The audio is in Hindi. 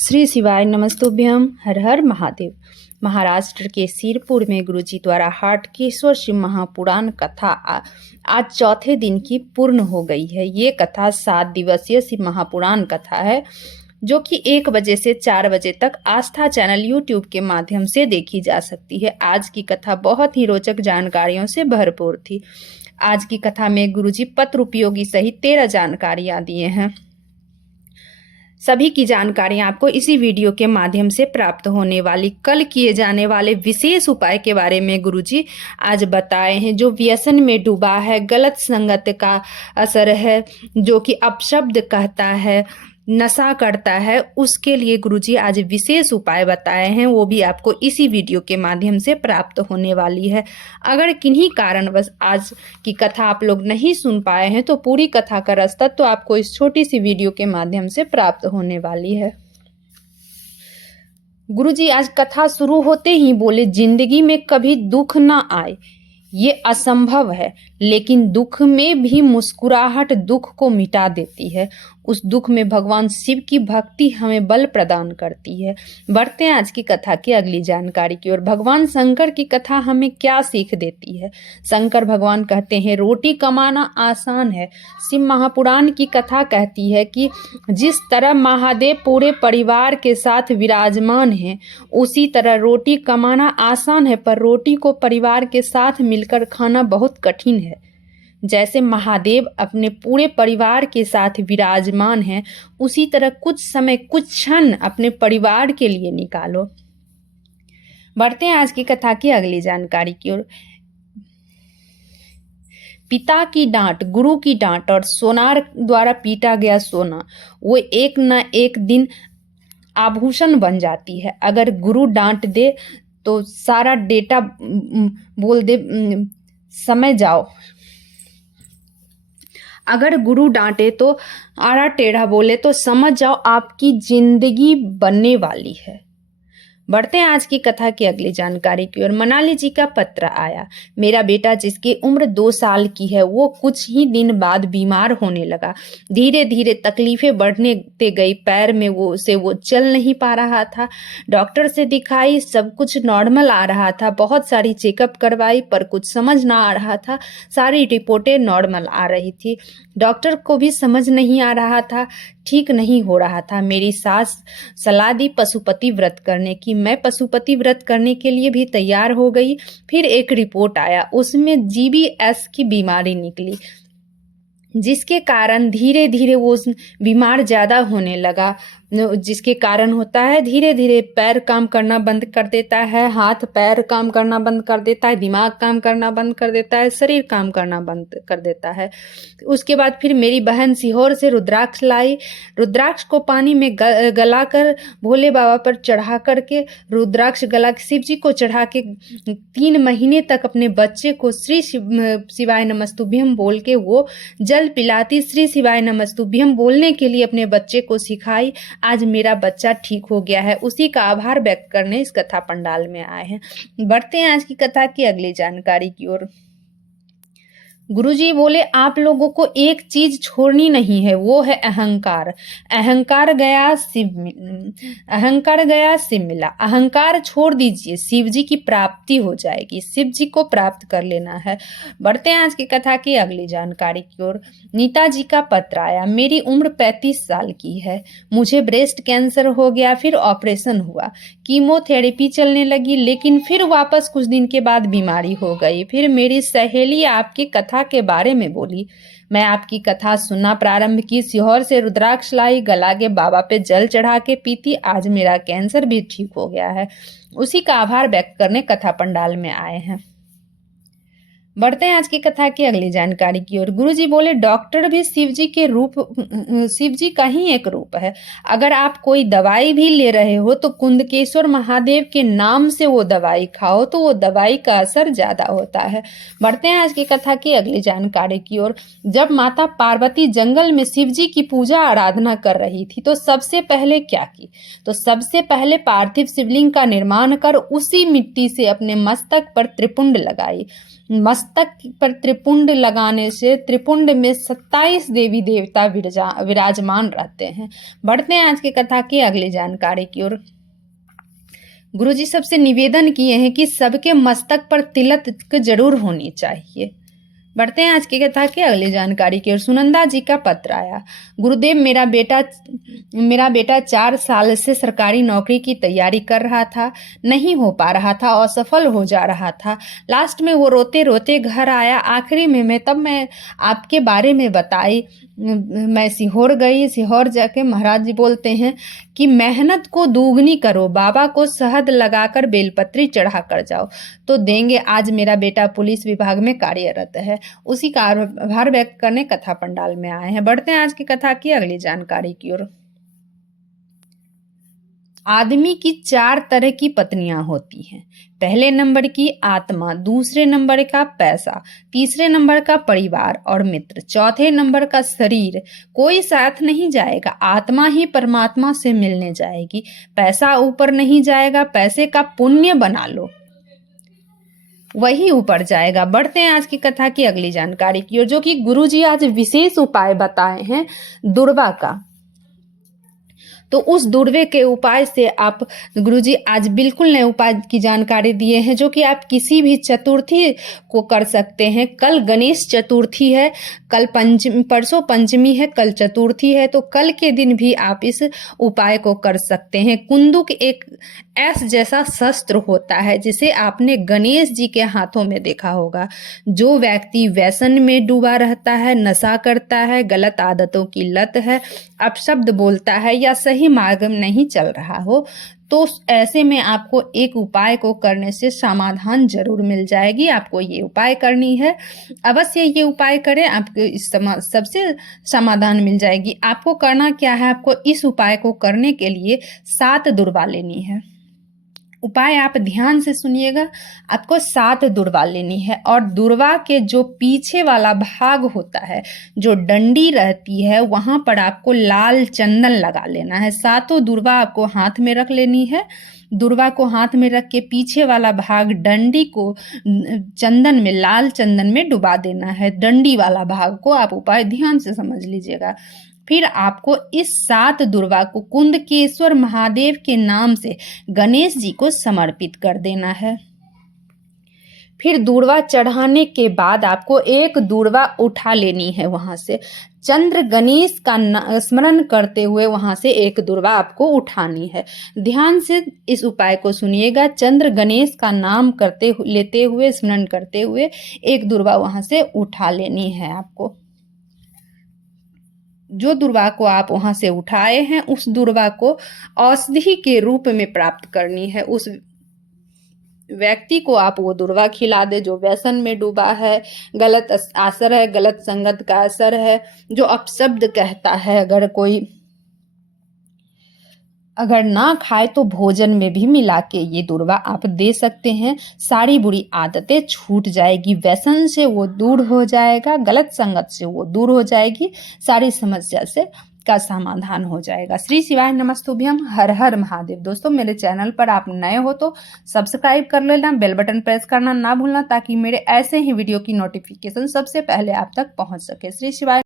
श्री शिवाय नमस्तुभ्यम। हर हर महादेव। महाराष्ट्र के सिरपुर में गुरुजी द्वारा हाटकेश्वर शिव महापुराण कथा आज चौथे दिन की पूर्ण हो गई है। ये कथा 7 दिवसीय शिव महापुराण कथा है जो कि 1 बजे से 4 बजे तक आस्था चैनल यूट्यूब के माध्यम से देखी जा सकती है। आज की कथा बहुत ही रोचक जानकारियों से भरपूर थी। आज की कथा में गुरुजी पत्र उपयोगी सहित 13 जानकारियां दिए हैं। सभी की जानकारियां आपको इसी वीडियो के माध्यम से प्राप्त होने वाली। कल किए जाने वाले विशेष उपाय के बारे में गुरुजी आज बताए हैं। जो व्यसन में डूबा है, गलत संगत का असर है, जो कि अपशब्द कहता है, नशा करता है, उसके लिए गुरुजी आज विशेष उपाय बताए हैं। वो भी आपको इसी वीडियो के माध्यम से प्राप्त होने वाली है। अगर किन्हीं कारणवश आज की कथा आप लोग नहीं सुन पाए हैं तो पूरी कथा का रास्ता तो आपको इस छोटी सी वीडियो के माध्यम से प्राप्त होने वाली है। गुरुजी आज कथा शुरू होते ही बोले, जिंदगी में कभी दुख ना आए ये असंभव है, लेकिन दुख में भी मुस्कुराहट दुख को मिटा देती है। उस दुख में भगवान शिव की भक्ति हमें बल प्रदान करती है। बढ़ते हैं आज की कथा की अगली जानकारी की ओर। भगवान शंकर की कथा हमें क्या सीख देती है? शंकर भगवान कहते हैं, रोटी कमाना आसान है। शिव महापुराण की कथा कहती है कि जिस तरह महादेव पूरे परिवार के साथ विराजमान हैं, उसी तरह रोटी कमाना आसान है, पर रोटी को परिवार के साथ मिलकर खाना बहुत कठिन है। जैसे महादेव अपने पूरे परिवार के साथ विराजमान हैं, उसी तरह कुछ समय, कुछ क्षण अपने परिवार के लिए निकालो। बढ़ते हैं आज की कथा की अगली जानकारी की ओर। पिता की डांट, गुरु की डांट और सोनार द्वारा पीटा गया सोना वो एक न एक दिन आभूषण बन जाती है। अगर गुरु डांट दे तो सारा डेटा बोल दे, समय जाओ। अगर गुरु डांटे तो आड़ा टेढ़ा बोले तो समझ जाओ आपकी जिंदगी बनने वाली है। बढ़ते हैं आज की कथा की अगली जानकारी की ओर। मनाली जी का पत्र आया। मेरा बेटा जिसकी उम्र 2 साल की है, वो कुछ ही दिन बाद बीमार होने लगा। धीरे धीरे तकलीफें बढ़ने गई। पैर में वो चल नहीं पा रहा था। डॉक्टर से दिखाई, सब कुछ नॉर्मल आ रहा था। बहुत सारी चेकअप करवाई पर कुछ समझ ना आ रहा था। सारी रिपोर्टें नॉर्मल आ रही थी। डॉक्टर को भी समझ नहीं आ रहा था, ठीक नहीं हो रहा था। मेरी सास सलाह दी पशुपति व्रत करने की। मैं पशुपति व्रत करने के लिए भी तैयार हो गई। फिर एक रिपोर्ट आया, उसमें जीबीएस की बीमारी निकली, जिसके कारण धीरे धीरे वो बीमार ज़्यादा होने लगा। जिसके कारण होता है धीरे धीरे पैर काम करना बंद कर देता है, हाथ पैर काम करना बंद कर देता है, दिमाग काम करना बंद कर देता है, शरीर काम करना बंद कर देता है। उसके बाद फिर मेरी बहन सीहोर से रुद्राक्ष लाई। रुद्राक्ष को पानी में गलाकर भोले बाबा पर चढ़ा करके, रुद्राक्ष गला शिव जी को चढ़ा के 3 महीने तक अपने बच्चे को श्री शिवाय नमस्तुभ्यम बोल के वो जल पिलाती। श्री शिवाय नमस्तुभ्यम बोलने के लिए अपने बच्चे को सिखाई। आज मेरा बच्चा ठीक हो गया है। उसी का आभार व्यक्त करने इस कथा पंडाल में आए हैं। बढ़ते हैं आज की कथा की अगली जानकारी की ओर। गुरुजी बोले, आप लोगों को एक चीज छोड़नी नहीं है, वो है अहंकार। अहंकार गया शिव मिला। अहंकार छोड़ दीजिए, शिव जी की प्राप्ति हो जाएगी। शिव जी को प्राप्त कर लेना है। बढ़ते हैं आज की कथा की अगली जानकारी की ओर। नीता जी का पत्र आया। मेरी उम्र 35 साल की है। मुझे ब्रेस्ट कैंसर हो गया, फिर ऑपरेशन हुआ, कीमोथेरेपी चलने लगी, लेकिन फिर वापस कुछ दिन के बाद बीमारी हो गई। फिर मेरी सहेली आपकी कथा के बारे में बोली। मैं आपकी कथा सुनना प्रारंभ की। सीहोर से रुद्राक्ष लाई, गला के बाबा पे जल चढ़ा के पीती। आज मेरा कैंसर भी ठीक हो गया है। उसी का आभार व्यक्त करने कथा पंडाल में आए हैं। बढ़ते हैं आज की कथा की अगली जानकारी की ओर। गुरुजी बोले, डॉक्टर भी शिव जी का ही एक रूप है। अगर आप कोई दवाई भी ले रहे हो तो कुंदकेश्वर महादेव के नाम से वो दवाई खाओ, तो वो दवाई का असर ज्यादा होता है। बढ़ते हैं आज की कथा की अगली जानकारी की ओर। जब माता पार्वती जंगल में शिव जी की पूजा आराधना कर रही थी तो सबसे पहले क्या की? तो सबसे पहले पार्थिव शिवलिंग का निर्माण कर उसी मिट्टी से अपने मस्तक पर त्रिपुंड लगाई। मस्तक मस्तक पर त्रिपुंड लगाने से त्रिपुंड में 27 देवी देवता विराजमान रहते हैं। बढ़ते हैं आज की कथा की अगली जानकारी की ओर। गुरुजी सबसे निवेदन किए हैं कि सबके मस्तक पर तिलक जरूर होनी चाहिए। बढ़ते हैं आज की कथा की अगली जानकारी की ओर। सुनंदा जी का पत्र आया। गुरुदेव, मेरा बेटा 4 साल से सरकारी नौकरी की तैयारी कर रहा था, नहीं हो पा रहा था, असफल हो जा रहा था। लास्ट में वो रोते रोते घर आया। आखिरी में मैं आपके बारे में बताई। मैं सीहोर गई। सीहोर जाके महाराज जी बोलते हैं कि मेहनत को दुगनी करो, बाबा को शहद लगाकर बेलपत्री चढ़ा कर जाओ तो देंगे। आज मेरा बेटा पुलिस विभाग में कार्यरत है। उसी का आभार व्यक्त करने कथा पंडाल में आए हैं। बढ़ते हैं आज की कथा की अगली जानकारी की ओर। आदमी की 4 तरह की पत्नियां होती हैं। पहले नंबर की आत्मा, दूसरे नंबर का पैसा, तीसरे नंबर का परिवार और मित्र, चौथे नंबर का शरीर। कोई साथ नहीं जाएगा, आत्मा ही परमात्मा से मिलने जाएगी। पैसा ऊपर नहीं जाएगा, पैसे का पुण्य बना लो, वही ऊपर जाएगा। बढ़ते हैं आज की कथा की अगली जानकारी की ओर, जो कि गुरुजी आज विशेष उपाय बताए हैं दुर्वा का। तो उस दुर्वे के उपाय से आप गुरुजी आज बिल्कुल नए उपाय की जानकारी दिए हैं, जो कि आप किसी भी चतुर्थी को कर सकते हैं। कल गणेश चतुर्थी है, परसों पंचमी है, कल चतुर्थी है, तो कल के दिन भी आप इस उपाय को कर सकते हैं। कुंदुक एक ऐस जैसा शस्त्र होता है जिसे आपने गणेश जी के हाथों में देखा होगा। जो व्यक्ति व्यसन में डूबा रहता है, नशा करता है, गलत आदतों की लत है, अपशब्द बोलता है या सही मार्ग में नहीं चल रहा हो, तो ऐसे में आपको एक उपाय को करने से समाधान जरूर मिल जाएगी। आपको ये उपाय करनी है, अवश्य ये उपाय करें, आपको इस सबसे समाधान मिल जाएगी। आपको करना क्या है, आपको इस उपाय को करने के लिए 7 दुर्वा लेनी है। उपाय आप ध्यान से सुनिएगा। आपको 7 दुर्वा लेनी है और दुर्वा के जो पीछे वाला भाग होता है, जो डंडी रहती है, वहां पर आपको लाल चंदन लगा लेना है। 7 दुर्वा आपको हाथ में रख लेनी है। दुर्वा को हाथ में रख के पीछे वाला भाग डंडी को चंदन में, लाल चंदन में डुबा देना है। डंडी वाला भाग को आप उपाय ध्यान से समझ लीजिएगा। फिर आपको इस 7 दुर्वा को कुंदकेश्वर महादेव के नाम से गणेश जी को समर्पित कर देना है। फिर दुर्वा चढ़ाने के बाद आपको एक दुर्वा उठा लेनी है। वहां से चंद्र गणेश का स्मरण करते हुए वहां से एक दुर्वा आपको उठानी है। ध्यान से इस उपाय को सुनिएगा। चंद्र गणेश का नाम लेते हुए, स्मरण करते हुए एक दुर्वा वहां से उठा लेनी है। आपको जो दुर्वा को आप वहां से उठाए हैं, उस दुर्वा को औषधि के रूप में प्राप्त करनी है। उस व्यक्ति को आप वो दुर्वा खिला दे जो व्यसन में डूबा है, गलत असर है, गलत संगत का असर है, जो अपशब्द कहता है। अगर ना खाए तो भोजन में भी मिला के ये दुर्वा आप दे सकते हैं। सारी बुरी आदतें छूट जाएगी, व्यसन से वो दूर हो जाएगा, गलत संगत से वो दूर हो जाएगी, सारी समस्या से का समाधान हो जाएगा। श्री शिवाय नमस्तुभ्यम, हर हर महादेव। दोस्तों, मेरे चैनल पर आप नए हो तो सब्सक्राइब कर लेना, बेल बटन प्रेस करना ना भूलना, ताकि मेरे ऐसे ही वीडियो की नोटिफिकेशन सबसे पहले आप तक पहुंच सके। श्री शिवाय।